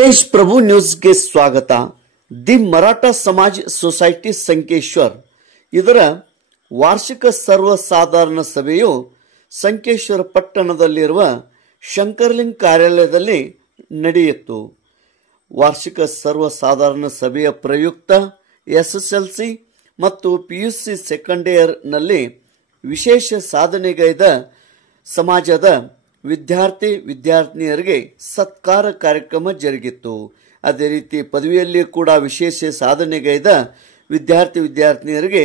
तेज प्रभु ನ್ಯೂಸ್ಗೆ ಸ್ವಾಗತ. ದಿ ಮರಾಠ ಸಮಾಜ್ ಸೊಸೈಟಿ ಸಂಕೇಶ್ವರ್ ಇದರ ವಾರ್ಷಿಕ ಸರ್ವಸಾಧಾರಣ ಸಭೆಯು ಸಂಕೇಶ್ವರ ಪಟ್ಟಣದಲ್ಲಿರುವ ಶಂಕರಲಿಂಗ ಕಾರ್ಯಾಲಯದಲ್ಲಿ ನಡೆಯಿತು. ವಾರ್ಷಿಕ ಸರ್ವಸಾಧಾರಣ ಸಭೆಯ ಪ್ರಯುಕ್ತ ಎಸ್ಎಸ್ಎಲ್ಸಿ ಮತ್ತು ಪಿಯುಸಿ ಸೆಕೆಂಡ್ ಇಯರ್ ನಲ್ಲಿ ವಿಶೇಷ ಸಾಧನೆಗೈದ ಸಮಾಜದ ವಿದ್ಯಾರ್ಥಿನಿಯರಿಗೆ ಸತ್ಕಾರ ಕಾರ್ಯಕ್ರಮ ಜರುಗಿತು. ಅದೇ ರೀತಿ ಪದವಿಯಲ್ಲಿ ಕೂಡ ವಿಶೇಷ ಸಾಧನೆಗೈದ ವಿದ್ಯಾರ್ಥಿನಿಯರಿಗೆ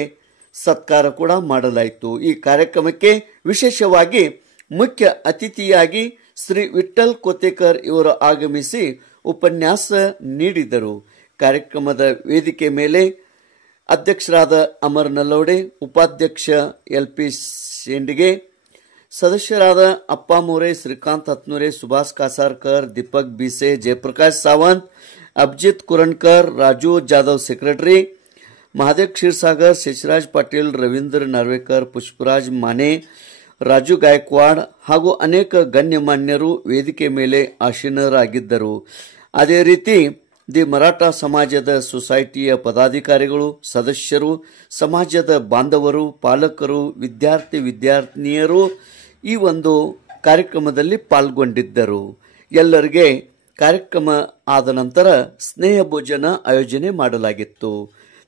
ಸತ್ಕಾರ ಕೂಡ ಮಾಡಲಾಯಿತು. ಈ ಕಾರ್ಯಕ್ರಮಕ್ಕೆ ವಿಶೇಷವಾಗಿ ಮುಖ್ಯ ಅತಿಥಿಯಾಗಿ ಶ್ರೀ ವಿಠಲ್ ಕೋತೇಕರ್ ಇವರು ಆಗಮಿಸಿ ಉಪನ್ಯಾಸ ನೀಡಿದರು. ಕಾರ್ಯಕ್ರಮದ ವೇದಿಕೆ ಮೇಲೆ ಅಧ್ಯಕ್ಷರಾದ ಅಮರ್ ನಲ್ಲೋಡೆ, ಉಪಾಧ್ಯಕ್ಷ ಎಲ್ಪಿ ಶೇಂಡಿಗೆ, ಸದಸ್ಯರಾದ ಅಪ್ಪ ಮೋರೆ, ಶ್ರೀಕಾಂತ್ ಹತ್ನೂರೆ, ಸುಭಾಷ್ ಕಾಸಾರ್ಕರ್, ದೀಪಕ್ ಬಿಸೆ, ಜಯಪ್ರಕಾಶ್ ಸಾವಂತ್, ಅಭಿಜಿತ್ ಕುರಣಕರ್, ರಾಜು ಜಾಧವ್ ಸೆಕ್ರೆಟರಿ, ಮಹಾದೇವ್ ಕ್ಷೀರಸಾಗರ್, ಶಶಿರಾಜ್ ಪಾಟೀಲ್, ರವೀಂದ್ರ ನಾರ್ವೇಕರ್, ಪುಷ್ಪರಾಜ್ ಮಾನೆ, ರಾಜು ಗಾಯಕ್ವಾಡ್ ಹಾಗೂ ಅನೇಕ ಗಣ್ಯಮಾನ್ಯರು ವೇದಿಕೆ ಮೇಲೆ ಆಸೀನರಾಗಿದ್ದರು. ಅದೇ ರೀತಿ ದಿ ಮರಾಠ ಸಮಾಜದ ಸೊಸೈಟಿಯ ಪದಾಧಿಕಾರಿಗಳು, ಸದಸ್ಯರು, ಸಮಾಜದ ಬಾಂಧವರು, ಪಾಲಕರು, ವಿದ್ಯಾರ್ಥಿನಿಯರು ಈ ಒಂದು ಕಾರ್ಯಕ್ರಮದಲ್ಲಿ ಪಾಲ್ಗೊಂಡಿದ್ದರು. ಎಲ್ಲರಿಗೆ ಕಾರ್ಯಕ್ರಮ ಆದ ನಂತರ ಸ್ನೇಹ ಭೋಜನ ಆಯೋಜನೆ ಮಾಡಲಾಗಿತ್ತು.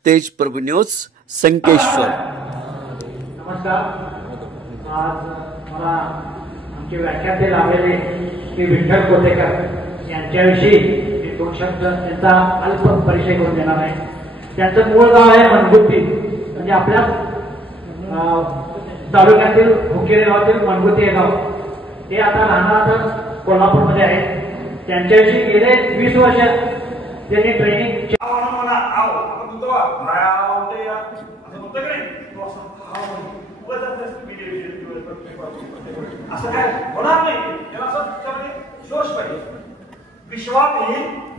तेज प्रभु न्यूज संकेश्वर. नमस्कार. आज मला आमचे व्याख्याते लावलेले श्री विठ्ठल कोतेकर यांच्याविषयी मी दोन शब्द त्यांचा अल्प परिचय करून देणार आहे. त्यांचं मूळ गाव आहे मनगुत्ती, म्हणजे आपल्या तालुक्यातील हुकेरे गावातील मनगुत्ती हे गाव. ते आता राहणार कोल्हापूरमध्ये आहेत. त्यांच्याविषयी गेले 20 वर्ष त्यांनी ट्रेनिंग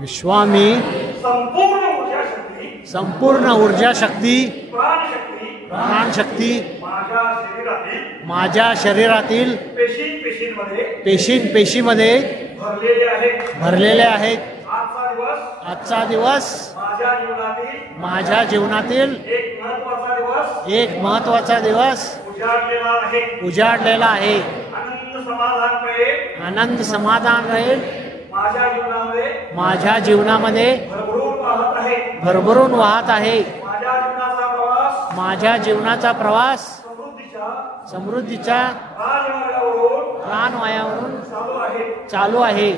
विश्वामी संपूर्ण ऊर्जा शक्ती प्राण शक्ती माझ्या शरीरातील पेशींमध्ये भरलेले आहेत. आजचा दिवस माझ्या जीवनातील एक महत्वाचा दिवस उजाडलेला आहे. आनंद समाधान राहील माझ्या जीवनामध्ये भरभरून वाहत आहे. माझ्या जीवनाचा प्रवास समृद्धीच्या प्राणवायावरून चालू आहे.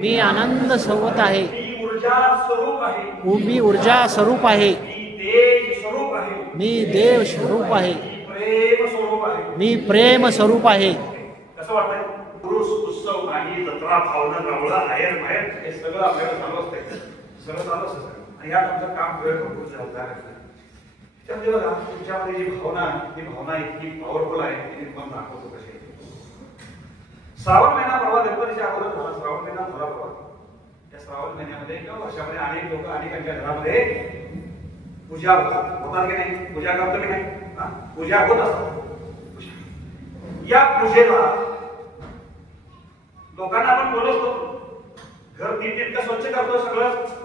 मी आनंद स्वरूप आहे. मी ऊर्जा स्वरूप आहे. मी देव स्वरूप आहे. मी प्रेम स्वरूप आहे. कसं वाटतंय? पुरुष उत्सव नाही, जत्रा भावना गावळा आहेर बाहेर हे सगळं आपल्याला चालू असतंय. सगळं चालू असतं आणि यात आमचं काम वेळ भरपूर जबाबदार आहे. त्यामुळे बघा तुमच्यामध्ये जी भावना, ती भावना इतकी पॉवरफुल आहे की तुम्हाला दाखवतो कशी. श्रावण महिना परवा गणपतीच्या अगोदर झाला. श्रावण महिना झाला परवा. त्या श्रावण महिन्यामध्ये किंवा वर्षामध्ये अनेक लोक अनेकांच्या घरामध्ये पूजा होतात की नाही? पूजा करतो की नाही? पूजा होत असतात. या पूजेला लोकांना आपण बोलवतो, घर नीटनेटकं स्वच्छ करतो,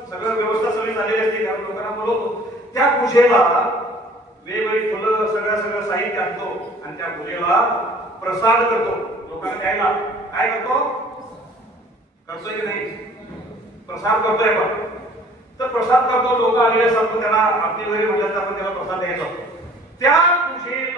सगळं व्यवस्था सगळी झालेली असते, कारण लोकांना बोलवतो. त्या पूजेला वेगवेगळी फुलं सगळं साहित्य आणतो आणि त्या पूजेला प्रसाद करतो. लोकांना द्यायला काय करतो की नाही? प्रसाद करतोय आपण. तर प्रसाद करतो, लोक आलेले असतात, त्यांना आपली वगैरे म्हटलं तर आपण त्याला प्रसाद द्यायचा. त्या पूजेला